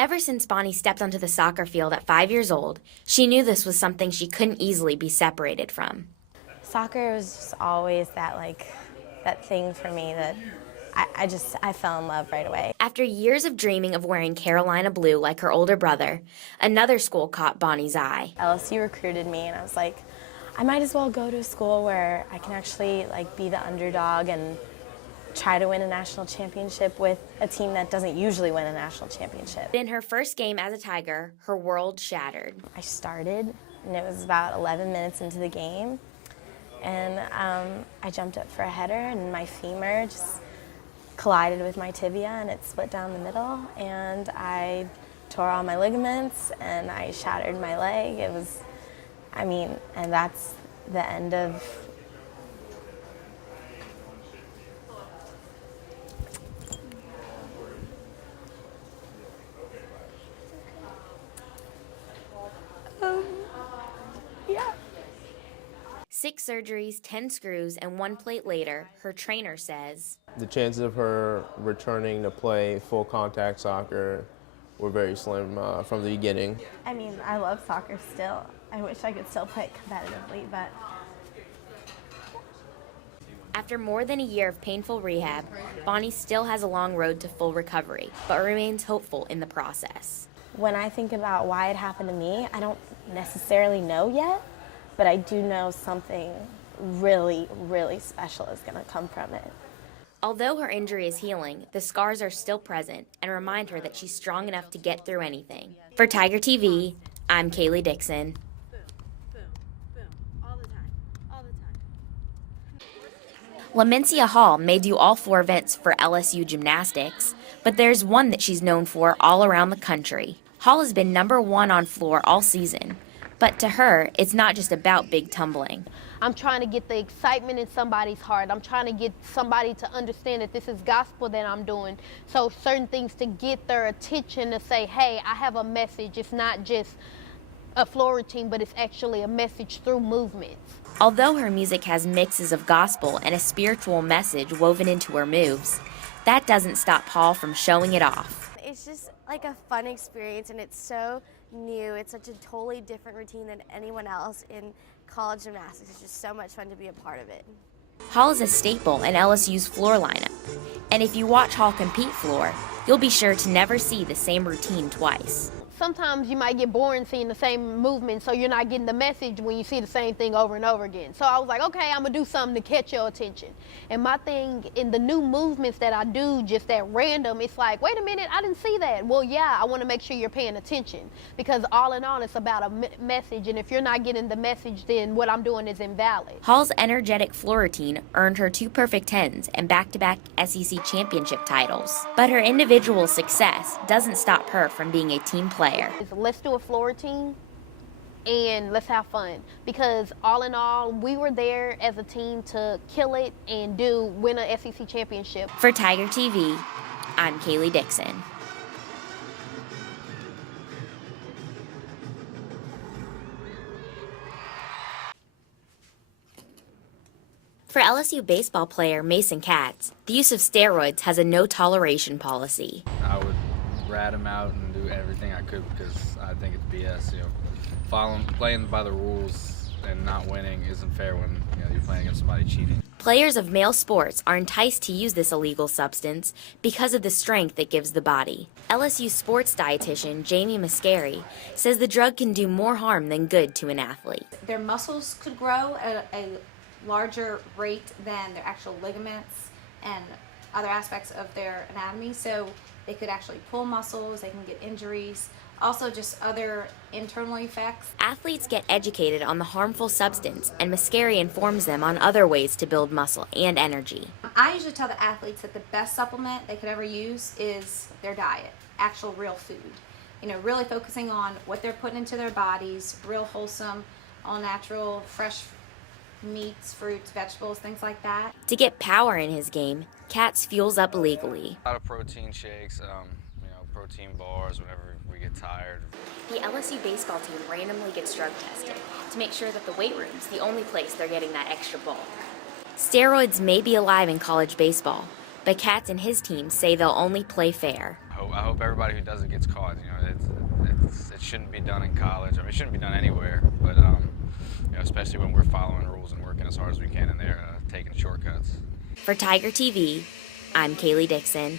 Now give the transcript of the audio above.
Ever since Bonnie stepped onto the soccer field at 5 years old, she knew this was something she couldn't easily be separated from. Soccer was just always that thing for me that I fell in love right away. After years of dreaming of wearing Carolina blue like her older brother, another school caught Bonnie's eye. LSU recruited me, and I was like, I might as well go to a school where I can actually be the underdog and try to win a national championship with a team that doesn't usually win a national championship. In her first game as a Tiger, her world shattered. I started, and it was about 11 minutes into the game, and I jumped up for a header, and my femur just collided with my tibia, and it split down the middle, and I tore all my ligaments, and I shattered my leg. It was, and that's the end of yeah. 6 surgeries, 10 screws, and 1 plate later, her trainer says, the chances of her returning to play full contact soccer were very slim from the beginning. I love soccer still. I wish I could still play it competitively, but after more than a year of painful rehab, Bonnie still has a long road to full recovery, but remains hopeful in the process. when I think about why it happened to me, I don't necessarily know yet, but I do know something really, really special is going to come from it. Although her injury is healing, the scars are still present and remind her that she's strong enough to get through anything. For Tiger TV, I'm ReelDickson. Lamencia Hall may do all 4 events for LSU gymnastics, but there's one that she's known for all around the country. Hall has been #1 on floor all season, but to her, it's not just about big tumbling. I'm trying to get the excitement in somebody's heart. I'm trying to get somebody to understand that this is gospel that I'm doing. So certain things to get their attention to say, hey, I have a message. It's not just a floor routine, but it's actually a message through movements. Although her music has mixes of gospel and a spiritual message woven into her moves, that doesn't stop Hall from showing it off. It's just like a fun experience, and it's so new. It's such a totally different routine than anyone else in college gymnastics. It's just so much fun to be a part of it. Hall is a staple in LSU's floor lineup, and if you watch Hall compete floor, you'll be sure to never see the same routine twice. Sometimes you might get bored seeing the same movement, so you're not getting the message when you see the same thing over and over again. So I was like, okay, I'm gonna do something to catch your attention. And my thing in the new movements that I do, just at random, it's like, wait a minute, I didn't see that. Well, yeah, I wanna make sure you're paying attention, because all in all, it's about a message, and if you're not getting the message, then what I'm doing is invalid. Hall's energetic floor routine earned her 2 perfect 10s and back-to-back SEC championship titles. But her individual success doesn't stop her from being a team player. Let's do a floor routine and let's have fun, because all in all, we were there as a team to kill it and win a SEC championship. For Tiger TV, I'm ReelDickson. For LSU baseball player Mason Katz, the use of steroids has a no-toleration policy. I would rat him out and do everything I could, because I think it's BS. Playing by the rules and not winning isn't fair when you're playing against somebody cheating. Players of male sports are enticed to use this illegal substance because of the strength it gives the body. LSU sports dietitian Jamie Mascari says the drug can do more harm than good to an athlete. Their muscles could grow at a larger rate than their actual ligaments and other aspects of their anatomy, so they could actually pull muscles, they can get injuries, also just other internal effects. Athletes get educated on the harmful substance, and Mascari informs them on other ways to build muscle and energy. I usually tell the athletes that the best supplement they could ever use is their diet, actual real food. Really focusing on what they're putting into their bodies, real wholesome, all natural, fresh meats, fruits, vegetables, things like that. To get power in his game, Katz fuels up legally. A lot of protein shakes, protein bars whenever we get tired. The LSU baseball team randomly gets drug tested to make sure that the weight room's the only place they're getting that extra bulk. Steroids may be alive in college baseball, but Katz and his team say they'll only play fair. I hope everybody who does it gets caught. You know, it shouldn't be done in college. I mean, it shouldn't be done anywhere. But you know, especially when we're following rules and working as hard as we can, and they're taking shortcuts. For Tiger TV, I'm Kaylee Dickson.